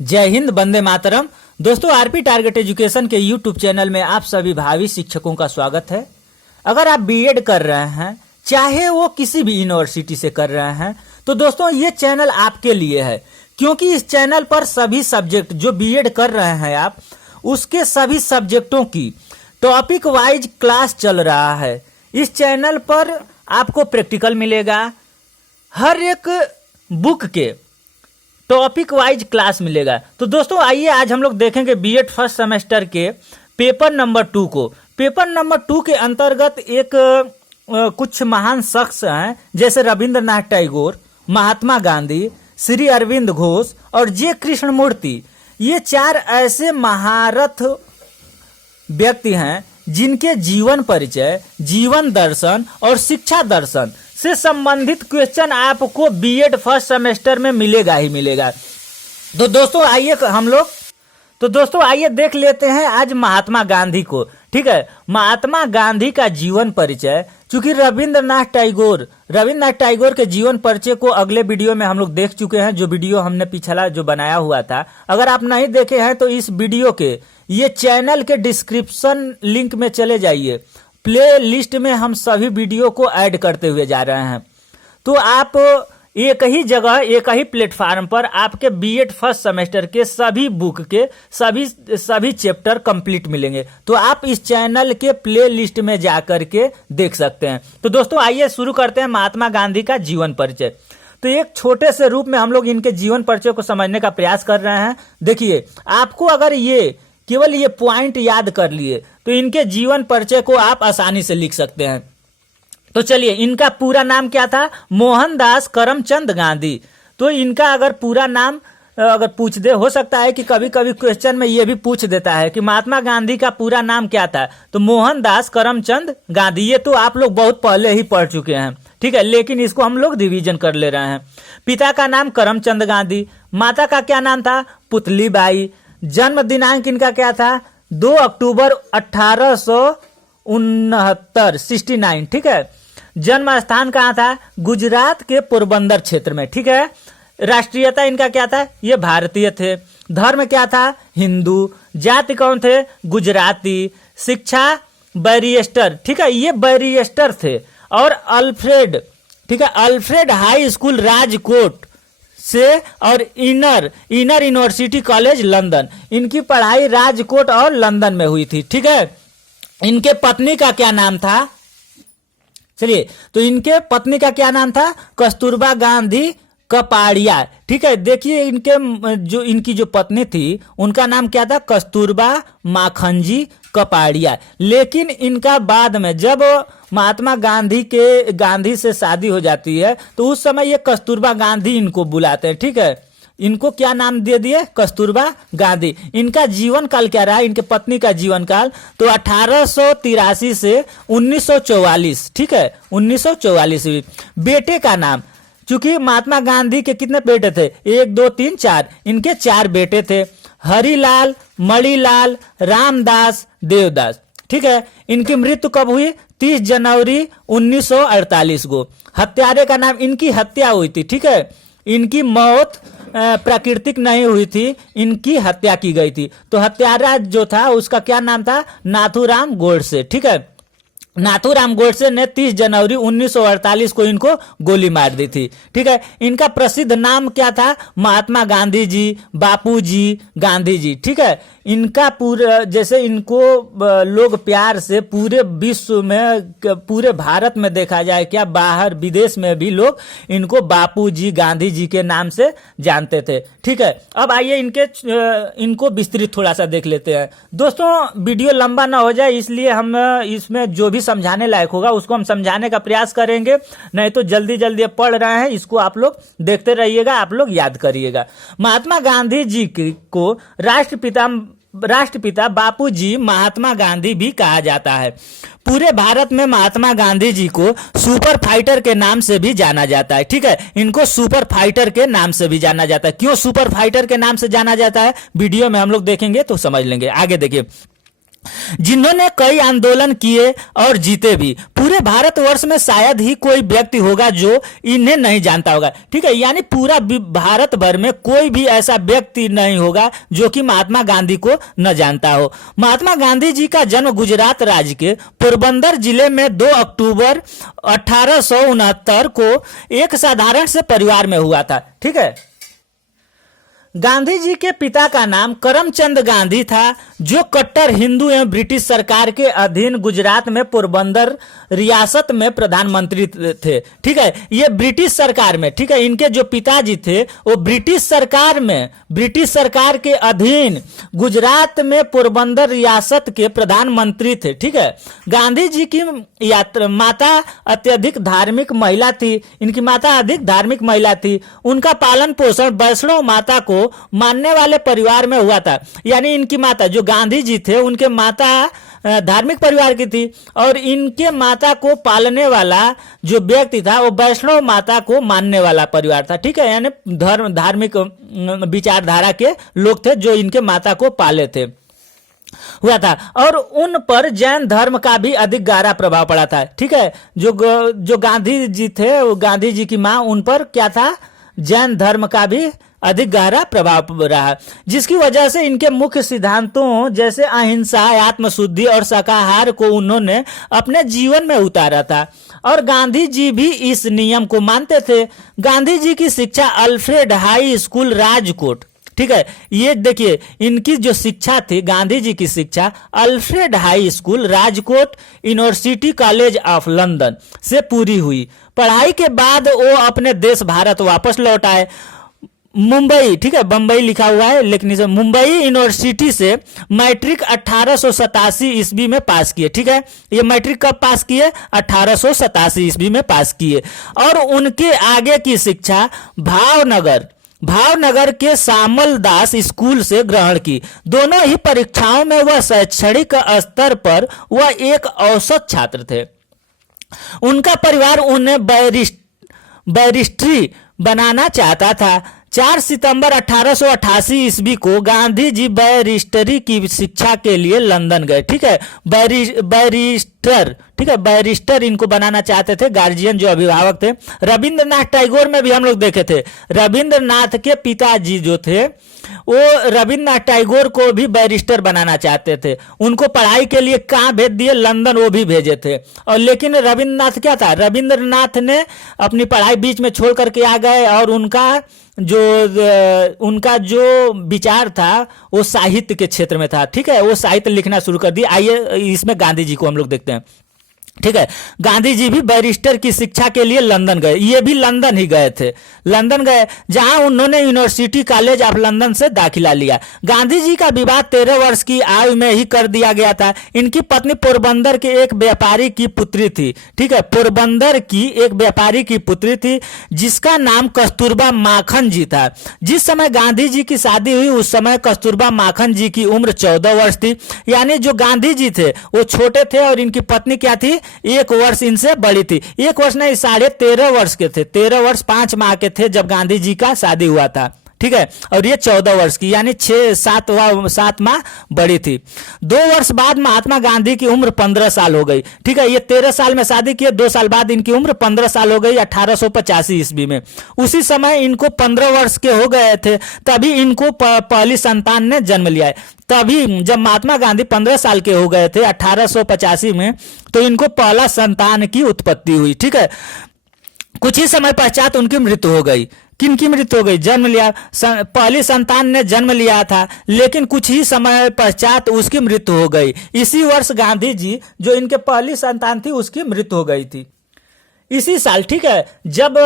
जय हिंद, वंदे मातरम। दोस्तों, RP target education के यूट्यूब चैनल में आप सभी भावी शिक्षकों का स्वागत है। अगर आप बीएड कर रहे हैं, चाहे वो किसी भी यूनिवर्सिटी से कर रहे हैं, तो दोस्तों ये चैनल आपके लिए है, क्योंकि इस चैनल पर सभी सब्जेक्ट जो बीएड कर रहे हैं आप, उसके सभी सब्जेक्टों की टॉपिक वाइज क्लास चल रहा है। इस चैनल पर आपको प्रैक्टिकल मिलेगा, हर एक बुक के टॉपिक वाइज क्लास मिलेगा। तो दोस्तों आइए आज हम लोग देखेंगे बीएड फर्स्ट सेमेस्टर के पेपर नंबर 2 को। पेपर नंबर 2 के अंतर्गत एक कुछ महान शख्स हैं, जैसे रविंद्रनाथ टैगोर, महात्मा गांधी, श्री अरविंद घोष और जे कृष्णमूर्ति। ये 4 ऐसे महारथ व्यक्ति हैं जिनके जीवन परिचय, जीवन दर्शन और शिक्षा दर्शन से संबंधित क्वेश्चन आपको बीएड फर्स्ट सेमेस्टर में मिलेगा ही मिलेगा। तो दोस्तों आइए देख लेते हैं आज महात्मा गांधी को। ठीक है, महात्मा गांधी का जीवन परिचय, चूंकि रविंद्रनाथ टैगोर के जीवन परिचय को अगले वीडियो में हम लोग देख चुके हैं, जो वीडियो हमने पिछला जो बनाया हुआ था। अगर आप नहीं देखे हैं तो इस वीडियो के ये चैनल के डिस्क्रिप्शन लिंक में चले जाइए, प्ले लिस्ट में हम सभी वीडियो को ऐड करते हुए जा रहे हैं। तो आप एक ही जगह, एक ही प्लेटफार्म पर आपके बीएड फर्स्ट सेमेस्टर के सभी बुक के सभी चैप्टर कंप्लीट मिलेंगे। तो आप इस चैनल के प्ले लिस्ट में जाकर के देख सकते हैं। तो दोस्तों आइए शुरू करते हैं महात्मा गांधी का जीवन परिचय। तो एक छोटे से रूप में हम लोग इनके जीवन परिचय को समझने का प्रयास कर रहे हैं। देखिए, आपको अगर केवल ये पॉइंट याद कर लिए तो इनके जीवन परिचय को आप आसानी से लिख सकते हैं। तो चलिए, इनका पूरा नाम क्या था? मोहनदास करमचंद गांधी। तो इनका अगर पूरा नाम अगर पूछ दे, हो सकता है कि कभी कभी क्वेश्चन में ये भी पूछ देता है कि महात्मा गांधी का पूरा नाम क्या था, तो मोहनदास करमचंद गांधी। ये तो आप लोग बहुत पहले ही पढ़ चुके हैं, ठीक है, लेकिन इसको हम लोग रिवीजन कर ले रहे हैं। पिता का नाम करमचंद गांधी, माता का क्या नाम था? पुतली बाई। जन्म दिनांक इनका क्या था? 2 अक्टूबर 1869, 69। ठीक है। जन्म स्थान कहाँ था? गुजरात के पोरबंदर क्षेत्र में। ठीक है। राष्ट्रीयता इनका क्या था? ये भारतीय थे। धर्म क्या था? हिंदू। जाति कौन थे? गुजराती। शिक्षा बैरिस्टर। ठीक है, ये बैरिस्टर थे। और अल्फ्रेड, ठीक है, अल्फ्रेड हाई स्कूल राजकोट से और इनर यूनिवर्सिटी कॉलेज लंदन। इनकी पढ़ाई राजकोट और लंदन में हुई थी। ठीक है। इनके पत्नी का क्या नाम था? चलिए, तो इनके पत्नी का क्या नाम था? कस्तूरबा गांधी कपाड़िया। ठीक है। देखिए, इनकी जो पत्नी थी उनका नाम क्या था? कस्तूरबा माखनजी कपाड़िया। लेकिन इनका बाद में जब महात्मा गांधी से शादी हो जाती है तो उस समय ये कस्तूरबा गांधी इनको बुलाते हैं। ठीक है। इनको क्या नाम दे दिए? कस्तूरबा गांधी। इनका जीवन काल क्या रहा? इनके पत्नी का जीवन काल तो 1883 से 1944। ठीक है, 1944। बेटे का नाम, चूंकि महात्मा गांधी के कितने बेटे थे? 1 2 3 4। इनके 4 बेटे थे, हरिलाल, मणिलाल, रामदास, देवदास। ठीक है। इनकी मृत्यु कब हुई? 30 जनवरी 1948 को। हत्यारे का नाम, इनकी हत्या हुई थी। ठीक है। इनकी मौत प्राकृतिक नहीं हुई थी, इनकी हत्या की गई थी। तो हत्यारा जो था उसका क्या नाम था? नाथूराम गोडसे। ठीक है। नाथूराम गोडसे ने 30 जनवरी 1948 को इनको गोली मार दी थी। ठीक है। इनका प्रसिद्ध नाम क्या था? महात्मा गांधी जी, बापू जी, गांधी जी। ठीक है। इनका पूरा, जैसे इनको लोग प्यार से पूरे विश्व में, पूरे भारत में देखा जाए, क्या बाहर विदेश में भी लोग इनको बापू जी, गांधी जी के नाम से जानते थे। ठीक है। अब आइए इनको विस्तृत थोड़ा सा देख लेते हैं। दोस्तों, वीडियो लंबा ना हो जाए इसलिए हम इसमें जो भी समझाने लायक होगा उसको हम समझाने का प्रयास करेंगे, नहीं तो जल्दी जल्दी पढ़ रहे हैं, इसको आप लोग देखते रहिएगा, आप लोग याद करिएगा। महात्मा गांधी जी को राष्ट्रपिता बापूजी महात्मा गांधी भी कहा जाता है। पूरे भारत में महात्मा गांधी जी को सुपर फाइटर के नाम से भी जाना जाता है। ठीक है। इनको सुपर फाइटर के नाम से भी जाना जाता है। क्यों सुपर फाइटर के नाम से जाना जाता है, वीडियो में हम लोग देखेंगे तो समझ लेंगे। आगे देखिए, जिन्होंने कई आंदोलन किए और जीते भी। पूरे भारतवर्ष में शायद ही कोई व्यक्ति होगा जो इन्हें नहीं जानता होगा। ठीक है, यानी पूरा भारत भर में कोई भी ऐसा व्यक्ति नहीं होगा जो कि महात्मा गांधी को न जानता हो। महात्मा गांधी जी का जन्म गुजरात राज्य के पोरबंदर जिले में 2 अक्टूबर 1869 को एक साधारण से परिवार में हुआ था। ठीक है, गांधी जी के पिता का नाम करमचंद गांधी था, जो कट्टर हिंदू एवं ब्रिटिश सरकार के अधीन गुजरात में पोरबंदर रियासत में प्रधानमंत्री थे। ठीक है, ये ब्रिटिश सरकार में, ठीक है, इनके जो पिताजी थे वो ब्रिटिश सरकार के अधीन गुजरात में पोरबंदर रियासत के प्रधानमंत्री थे। ठीक है, गांधी जी की माता अत्यधिक धार्मिक महिला थी। इनकी माता अधिक धार्मिक महिला थी। उनका पालन पोषण वैष्णव माता को मानने वाले परिवार में हुआ था। यानी इनकी माता जो गांधी जी थे, उनके माता धार्मिक परिवार की थी और इनके माता को पालने वाला जो व्यक्ति था वो वैष्णव माता को मानने वाला परिवार था। ठीक है, यानी धार्मिक विचारधारा के लोग थे जो इनके माता को पाले थे हुआ था। और उन पर जैन धर्म का भी अधिक गहरा प्रभाव पड़ा था। ठीक है, जो गांधी जी थे, वो गांधी जी की मां, उन पर क्या था, जैन धर्म का भी अधिक गहरा प्रभाव रहा, जिसकी वजह से इनके मुख्य सिद्धांतों जैसे अहिंसा, आत्मशुद्धि और शाकाहार को उन्होंने अपने जीवन में उतारा था और गांधी जी भी इस नियम को मानते थे। गांधी जी की शिक्षा अल्फ्रेड हाई स्कूल राजकोट, ठीक है, ये देखिए इनकी जो शिक्षा थी, गांधी जी की शिक्षा Alfred high school Rajkot university college of London से पूरी हुई। पढ़ाई के बाद वो अपने देश भारत वापस लौट आए। मुंबई, ठीक है, बंबई लिखा हुआ है लेकिन इसे मुंबई यूनिवर्सिटी से मैट्रिक 1887 ईस्वी में पास किए। ठीक है, ये मैट्रिक कब पास किए, 1887 ईस्वी में पास किए और उनके आगे की शिक्षा भावनगर के सामल दास स्कूल से ग्रहण की। दोनों ही परीक्षाओं में वह शैक्षणिक स्तर पर वह एक औसत छात्र थे। उनका परिवार उन्हें बैरिस्ट्री बनाना चाहता था। 4 सितंबर 1888 ईस्वी को गांधी जी बैरिस्टरी की शिक्षा के लिए लंदन गए। ठीक है, बैरिस्टर, ठीक है, बैरिस्टर इनको बनाना चाहते थे, गार्जियन जो अभिभावक थे। रविंद्रनाथ टैगोर में भी हम लोग देखे थे, रविंद्रनाथ के पिताजी जो थे वो रविंद्रनाथ टैगोर को भी बैरिस्टर बनाना चाहते थे। उनको पढ़ाई के लिए कहाँ भेज दिए, लंदन वो भी भेजे थे। और लेकिन रविंद्रनाथ क्या था, रविंद्रनाथ ने अपनी पढ़ाई बीच में छोड़ करके आ गए और उनका जो विचार था वो साहित्य के क्षेत्र में था। ठीक है, वो साहित्य लिखना शुरू कर दिया। आइए इसमें गांधी जी को हम लोग देखते हैं। ठीक है, गांधी जी भी बैरिस्टर की शिक्षा के लिए लंदन गए। ये भी लंदन ही गए थे, लंदन गए जहां उन्होंने यूनिवर्सिटी कॉलेज ऑफ लंदन से दाखिला लिया। गांधी जी का विवाह 13 वर्ष की आयु में ही कर दिया गया था। इनकी पत्नी पोरबंदर के एक व्यापारी की पुत्री थी। ठीक है, पोरबंदर की एक व्यापारी की पुत्री थी जिसका नाम कस्तूरबा माखन जी था। जिस समय गांधी जी की शादी हुई उस समय कस्तूरबा माखन जी की उम्र 14 वर्ष थी। यानी जो गांधी जी थे वो छोटे थे और इनकी पत्नी क्या थी, 1 वर्ष इनसे बड़ी थी। 1 वर्ष नहीं, 13.5 वर्ष के थे। 13 वर्ष 5 माह के थे जब गांधी जी का शादी हुआ था। ठीक है, और ये 14 वर्ष की यानी 7 माह बड़ी थी। 2 वर्ष बाद महात्मा गांधी की उम्र 15 साल हो गई। ठीक है, ये 13 साल में शादी किए, 2 साल बाद इनकी उम्र 15 साल हो गई 1885 ईस्वी में। उसी समय इनको 15 वर्ष के हो गए थे, तभी इनको पहली संतान ने जन्म लिया है। तभी जब महात्मा गांधी 15 साल के हो गए थे 1885 में, तो इनको पहला संतान की उत्पत्ति हुई। ठीक है, कुछ ही समय पश्चात उनकी मृत्यु हो गई। किनकी मृत्यु हो गई, जन्म लिया, पहली संतान ने जन्म लिया था लेकिन कुछ ही समय पश्चात उसकी मृत्यु हो गई। इसी वर्ष गांधी जी जो इनके पहली संतान थी उसकी मृत्यु हो गई थी इसी साल। ठीक है, जब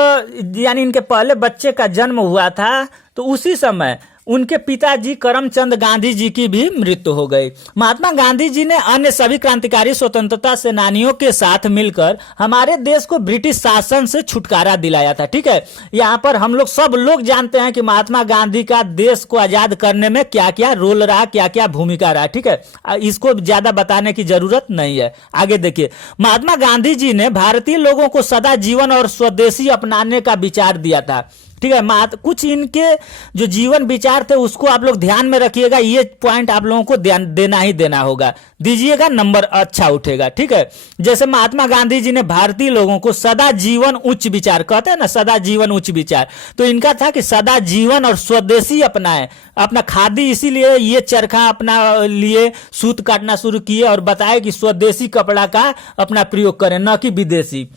यानी इनके पहले बच्चे का जन्म हुआ था तो उसी समय उनके पिताजी करमचंद गांधी जी की भी मृत्यु हो गई। महात्मा गांधी जी ने अन्य सभी क्रांतिकारी स्वतंत्रता सेनानियों के साथ मिलकर हमारे देश को ब्रिटिश शासन से छुटकारा दिलाया था। ठीक है, यहाँ पर हम लोग सब लोग जानते हैं कि महात्मा गांधी का देश को आजाद करने में क्या क्या रोल रहा, क्या क्या भूमिका रहा। ठीक है, इसको ज्यादा बताने की जरूरत नहीं है। आगे देखिए, महात्मा गांधी जी ने भारतीय लोगों को सदा जीवन और स्वदेशी अपनाने का विचार दिया था। ठीक है। कुछ इनके जो जीवन विचार थे उसको आप लोग ध्यान में रखिएगा, ये पॉइंट आप लोगों को ध्यान देना ही देना होगा, दीजिएगा नंबर अच्छा उठेगा, ठीक है। जैसे महात्मा गांधी जी ने भारतीय लोगों को सदा जीवन उच्च विचार, कहते हैं ना सदा जीवन उच्च विचार, तो इनका था कि सदा जीवन और स्वदेशी अपनाएं, अपना खादी, इसीलिए ये चरखा अपना लिए सूत काटना शुरू किए और बताए कि स्वदेशी कपड़ा का अपना प्रयोग करें, न कि विदेशी।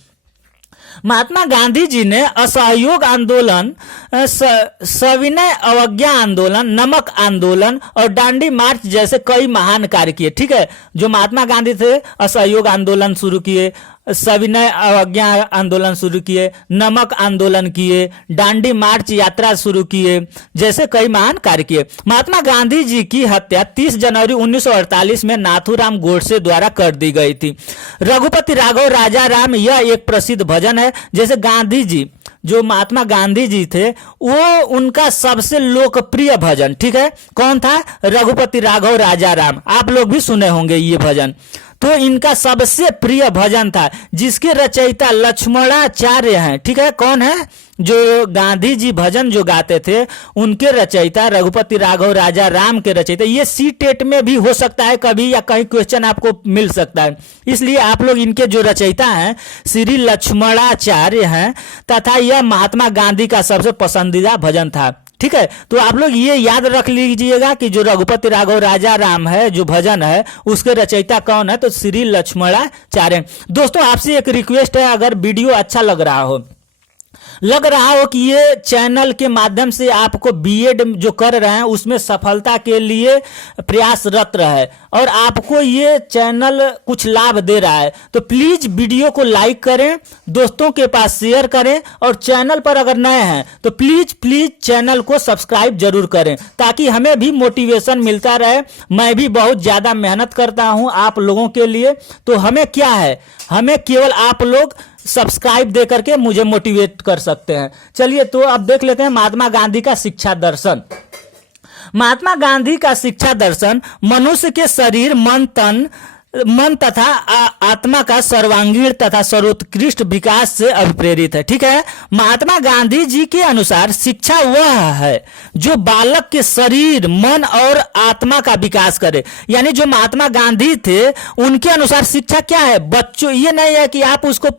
महात्मा गांधी जी ने असहयोग आंदोलन, सविनय अवज्ञा आंदोलन, नमक आंदोलन और डांडी मार्च जैसे कई महान कार्य किए, ठीक है। जो महात्मा गांधी थे असहयोग आंदोलन शुरू किए, सविनय अवज्ञा आंदोलन शुरू किए, नमक आंदोलन किए, डांडी मार्च यात्रा शुरू किए, जैसे कई महान कार्य किए। महात्मा गांधी जी की हत्या 30 जनवरी 1948 में नाथूराम गोडसे द्वारा कर दी गई थी। रघुपति राघव राजा राम, यह एक प्रसिद्ध भजन है। जैसे गांधी जी, जो महात्मा गांधी जी थे, वो उनका सबसे लोकप्रिय भजन, ठीक है, कौन था? रघुपति राघव राजा राम। आप लोग भी सुने होंगे ये भजन। तो इनका सबसे प्रिय भजन था, जिसके रचयिता लक्ष्मणाचार्य हैं, ठीक है। कौन है? जो गांधी जी भजन जो गाते थे उनके रचयिता रघुपति राघव राजा राम के रचयिता। ये सी टेट में भी हो सकता है कभी, या कहीं क्वेश्चन आपको मिल सकता है, इसलिए आप लोग इनके जो रचयिता हैं श्री लक्ष्मणाचार्य हैं, तथा यह महात्मा गांधी का सबसे पसंदीदा भजन था, ठीक है। तो आप लोग ये याद रख लीजिएगा कि जो रघुपति राघव राजा राम है जो भजन है उसके रचयिता कौन है? तो श्री लक्ष्मणाचार्य। दोस्तों आपसे एक रिक्वेस्ट है, अगर वीडियो अच्छा लग रहा हो कि ये चैनल के माध्यम से आपको बीएड जो कर रहे हैं उसमें सफलता के लिए प्रयासरत है और आपको ये चैनल कुछ लाभ दे रहा है, तो प्लीज वीडियो को लाइक करें, दोस्तों के पास शेयर करें, और चैनल पर अगर नए हैं तो प्लीज चैनल को सब्सक्राइब जरूर करें, ताकि हमें भी मोटिवेशन मिलता रहे। मैं भी बहुत ज्यादा मेहनत करता हूं आप लोगों के लिए, तो हमें क्या है, हमें केवल आप लोग सब्सक्राइब दे करके मुझे मोटिवेट कर सकते हैं। चलिए तो अब देख लेते हैं महात्मा गांधी का शिक्षा दर्शन। महात्मा गांधी का शिक्षा दर्शन मनुष्य के शरीर, मन तथा आत्मा का सर्वांगीण तथा सर्वोत्कृष्ट विकास से अभिप्रेरित है, ठीक है। महात्मा गांधी जी के अनुसार शिक्षा वह है जो बालक के शरीर, मन और आत्मा का विकास करे। यानी जो महात्मा गांधी थे उनके अनुसार शिक्षा क्या है? बच्चों, ये नहीं है कि आप उसको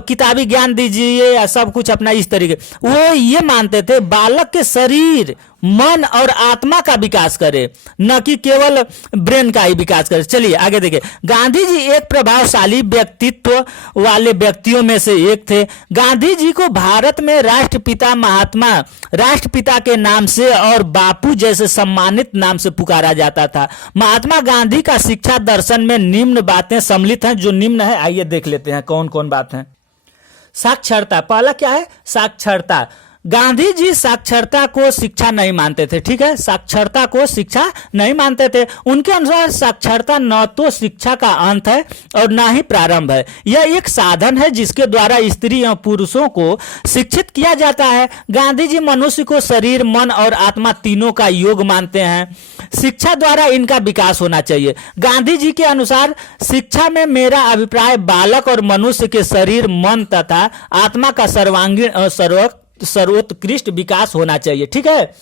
किताबी ज्ञान दीजिए या सब कुछ अपना इस तरीके, वो ये मानते थे बालक के शरीर, मन और आत्मा का विकास करे, न कि केवल ब्रेन का ही विकास करे। चलिए आगे देखिए। गांधी जी एक प्रभावशाली व्यक्तित्व वाले व्यक्तियों में से एक थे। गांधी जी को भारत में राष्ट्रपिता, महात्मा राष्ट्रपिता के नाम से और बापू जैसे सम्मानित नाम से पुकारा जाता था। महात्मा गांधी का शिक्षा दर्शन में निम्न बातें सम्मिलित हैं। जो निम्न है आइए देख लेते हैं कौन कौन बात है। साक्षरता, पहला क्या है? साक्षरता। गांधी जी साक्षरता को शिक्षा नहीं मानते थे, ठीक है, साक्षरता को शिक्षा नहीं मानते थे। उनके अनुसार साक्षरता न तो शिक्षा का अंत है और न ही प्रारंभ है, यह एक साधन है जिसके द्वारा स्त्री एवं पुरुषों को शिक्षित किया जाता है। गांधी जी मनुष्य को शरीर, मन और आत्मा तीनों का योग मानते हैं। शिक्षा द्वारा इनका विकास होना चाहिए। गांधी जी के अनुसार शिक्षा में मेरा अभिप्राय बालक और मनुष्य के शरीर, मन तथा आत्मा का सर्वांगीण सर्वोत्कृष्ट विकास होना चाहिए, ठीक है।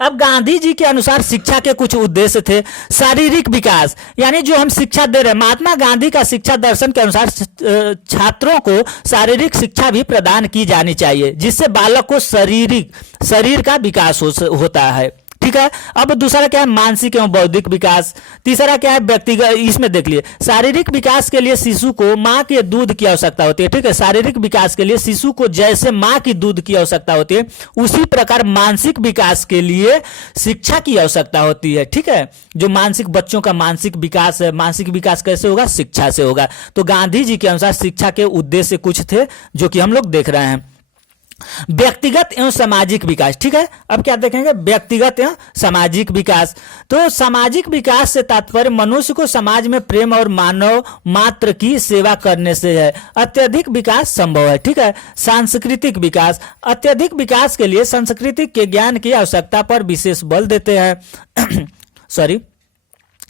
अब गांधी जी के अनुसार शिक्षा के कुछ उद्देश्य थे। शारीरिक विकास, यानी जो हम शिक्षा दे रहे हैं, महात्मा गांधी का शिक्षा दर्शन के अनुसार छात्रों को शारीरिक शिक्षा भी प्रदान की जानी चाहिए, जिससे बालक को शरीर का विकास होता है, ठीक है। अब दूसरा क्या है? मानसिक एवं बौद्धिक विकास। तीसरा क्या है? व्यक्तिगत। इसमें देख लिए शारीरिक विकास के लिए शिशु को मां के दूध की आवश्यकता होती है, ठीक है। शारीरिक विकास के लिए शिशु को जैसे मां की दूध की आवश्यकता होती है उसी प्रकार मानसिक विकास के लिए शिक्षा की आवश्यकता होती है, ठीक है। जो मानसिक बच्चों का मानसिक विकास है, मानसिक विकास कैसे होगा? शिक्षा से होगा। तो गांधी जी के अनुसार शिक्षा के उद्देश्य कुछ थे जो कि हम लोग देख रहे हैं। व्यक्तिगत एवं सामाजिक विकास, ठीक है। अब क्या देखेंगे? व्यक्तिगत एवं सामाजिक विकास। तो सामाजिक विकास से तात्पर्य मनुष्य को समाज में प्रेम और मानव मात्र की सेवा करने से है। अत्यधिक विकास संभव है, ठीक है। सांस्कृतिक विकास, अत्यधिक विकास के लिए संस्कृति के ज्ञान की आवश्यकता पर विशेष बल देते हैं सॉरी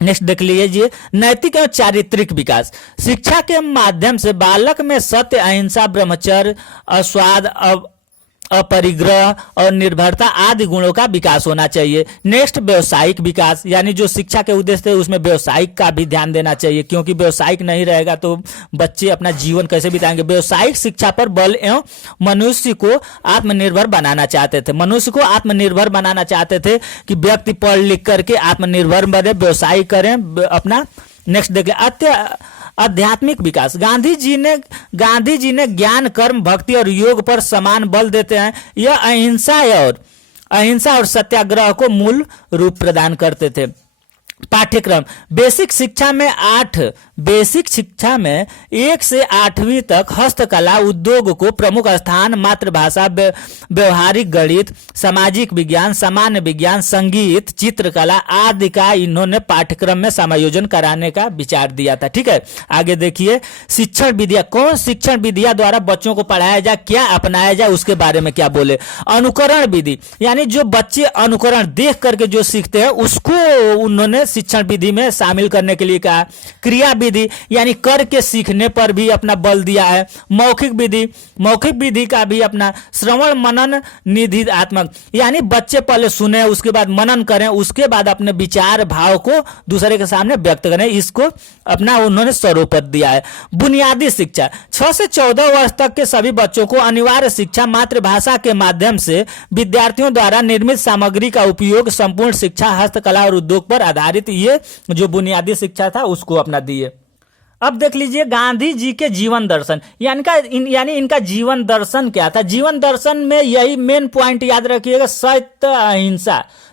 नेक्स्ट देख लीजिए। नैतिक एवं चारित्रिक विकास, शिक्षा के माध्यम से बालक में सत्य, अहिंसा, ब्रह्मचर्य, अस्वाद, अपरिग्रह और निर्भरता आदि गुणों का विकास होना चाहिए। नेक्स्ट, व्यवसायिक विकास, यानी जो शिक्षा के उद्देश्य थे उसमें व्यवसायिक का भी ध्यान देना चाहिए, क्योंकि व्यवसायिक नहीं रहेगा तो बच्चे अपना जीवन कैसे बिताएंगे। व्यवसायिक शिक्षा पर बल एवं मनुष्य को आत्मनिर्भर बनाना चाहते थे। मनुष्य को आत्मनिर्भर बनाना चाहते थे कि व्यक्ति पढ़ लिख करके आत्मनिर्भर बने, व्यवसाय करें अपना। नेक्स्ट देख ले, आध्यात्मिक विकास। गांधी जी ने ज्ञान, कर्म, भक्ति और योग पर समान बल देते हैं। यह अहिंसा और सत्याग्रह को मूल रूप प्रदान करते थे। पाठ्यक्रम, बेसिक शिक्षा में 1 से 8वीं तक हस्तकला उद्योग को प्रमुख स्थान, मातृभाषा, व्यवहारिक गणित, सामाजिक विज्ञान, सामान्य विज्ञान, संगीत, चित्रकला आदि का इन्होंने पाठ्यक्रम में समायोजन कराने का विचार दिया था। ठीक है, आगे देखिए, शिक्षण विधियां, कौन शिक्षण विधियां द्वारा बच्चों को पढ़ाया जाए, क्या अपनाया जाए, उसके बारे में क्या बोले। अनुकरण विधि, यानी जो बच्चे अनुकरण देख करके जो सीखते हैं उसको उन्होंने शिक्षण विधि में शामिल करने के लिए कहा। क्रिया विधि, यानी करके सीखने पर भी अपना बल दिया है। मौखिक विधि का भी अपना। श्रवण मनन निधिध्यात्मक, यानी बच्चे पहले सुने, उसके बाद मनन करें, उसके बाद अपने विचार भाव को दूसरे के सामने व्यक्त करें, इसको अपना उन्होंने स्वरूपत दिया है। बुनियादी शिक्षा, 6 से 14 वर्ष तक के सभी बच्चों को अनिवार्य शिक्षा मातृभाषा के माध्यम से विद्यार्थियों द्वारा निर्मित सामग्री का उपयोग, संपूर्ण शिक्षा हस्तकला और उद्योग पर आधारित, ये जो बुनियादी शिक्षा था उसको अपना दिए। अब देख लीजिए गांधी जी के जीवन दर्शन, यानी इनका जीवन दर्शन क्या था। जीवन दर्शन में यही मेन पॉइंट याद रखिएगा,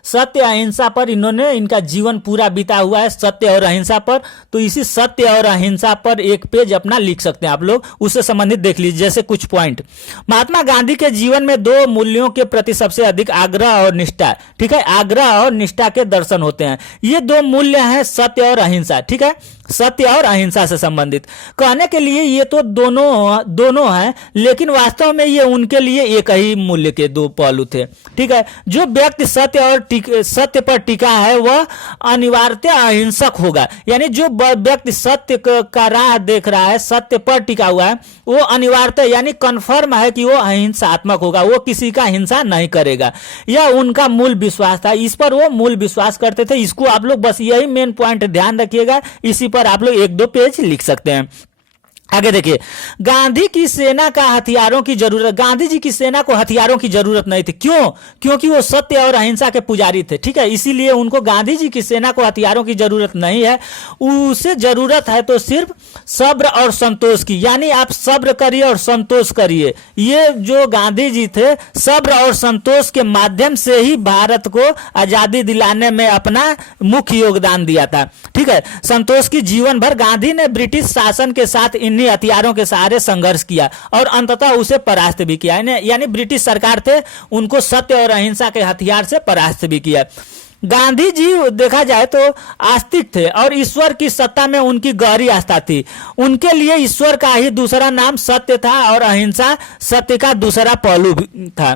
सत्य अहिंसा पर इन्होंने इनका जीवन पूरा बीता हुआ है, सत्य और अहिंसा पर। तो इसी सत्य और अहिंसा पर एक पेज अपना लिख सकते हैं आप लोग, उससे संबंधित देख लीजिए। जैसे कुछ पॉइंट, महात्मा गांधी के जीवन में 2 मूल्यों के प्रति सबसे अधिक आग्रह और निष्ठा। ठीक है, आग्रह और निष्ठा के दर्शन होते हैं। ये 2 मूल्य हैं, सत्य और अहिंसा। ठीक है, सत्य और अहिंसा से संबंधित। कहने के लिए ये तो दोनों हैं, लेकिन वास्तव में ये उनके लिए एक ही मूल्य के 2 पहलू थे। ठीक है, जो व्यक्ति सत्य पर टिका है वह अनिवार्यतः अहिंसक होगा। यानी जो व्यक्ति सत्य का राह देख रहा है, सत्य पर टिका हुआ है, वो अनिवार्यतः यानी कन्फर्म है कि वो अहिंसात्मक होगा, वो किसी का हिंसा नहीं करेगा। यह उनका मूल विश्वास था, इस पर वो मूल विश्वास करते थे। इसको आप लोग बस यही मेन पॉइंट ध्यान रखिएगा, इसी पर आप लोग 1-2 पेज लिख सकते हैं। आगे देखिए, गांधी की सेना का हथियारों की जरूरत। गांधी जी की सेना को हथियारों की जरूरत नहीं थी। क्यों? क्योंकि वो सत्य और अहिंसा के पुजारी थे। ठीक है, इसीलिए उनको गांधी जी की सेना को हथियारों की जरूरत नहीं है। उसे जरूरत है तो सिर्फ सब्र और संतोष की, यानी आप सब्र करिए और संतोष करिए। ये जो गांधी जी थे, सब्र और संतोष के माध्यम से ही भारत को आजादी दिलाने में अपना मुख्य योगदान दिया था। ठीक है, संतोष की जीवन भर गांधी ने ब्रिटिश शासन के साथ इन्हीं हथियारों के सहारे संघर्ष किया और अंततः उसे परास्त भी किया। यानी ब्रिटिश सरकार थे, उनको सत्य और अहिंसा के हथियार से परास्त भी किया। गांधी जी देखा जाए तो आस्तिक थे और ईश्वर की सत्ता में उनकी गहरी आस्था थी। उनके लिए ईश्वर का ही दूसरा नाम सत्य था और अहिंसा सत्य का दूसरा पहलू था।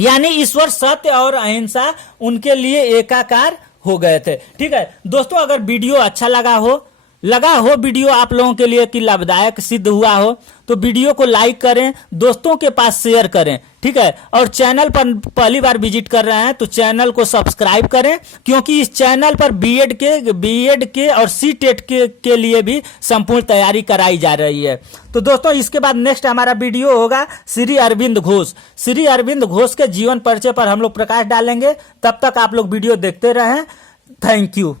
यानी ईश्वर, सत्य और अहिंसा उनके लिए एकाकार हो गए थे। ठीक है दोस्तों, अगर वीडियो अच्छा लगा हो वीडियो आप लोगों के लिए कि लाभदायक सिद्ध हुआ हो तो वीडियो को लाइक करें, दोस्तों के पास शेयर करें। ठीक है, और चैनल पर पहली बार विजिट कर रहे हैं तो चैनल को सब्सक्राइब करें, क्योंकि इस चैनल पर बीएड के और सीटेट के लिए भी संपूर्ण तैयारी कराई जा रही है। तो दोस्तों, इसके बाद नेक्स्ट हमारा वीडियो होगा श्री अरविंद घोष के जीवन परिचय पर हम लोग प्रकाश डालेंगे। तब तक आप लोग वीडियो देखते रहें। Thank you.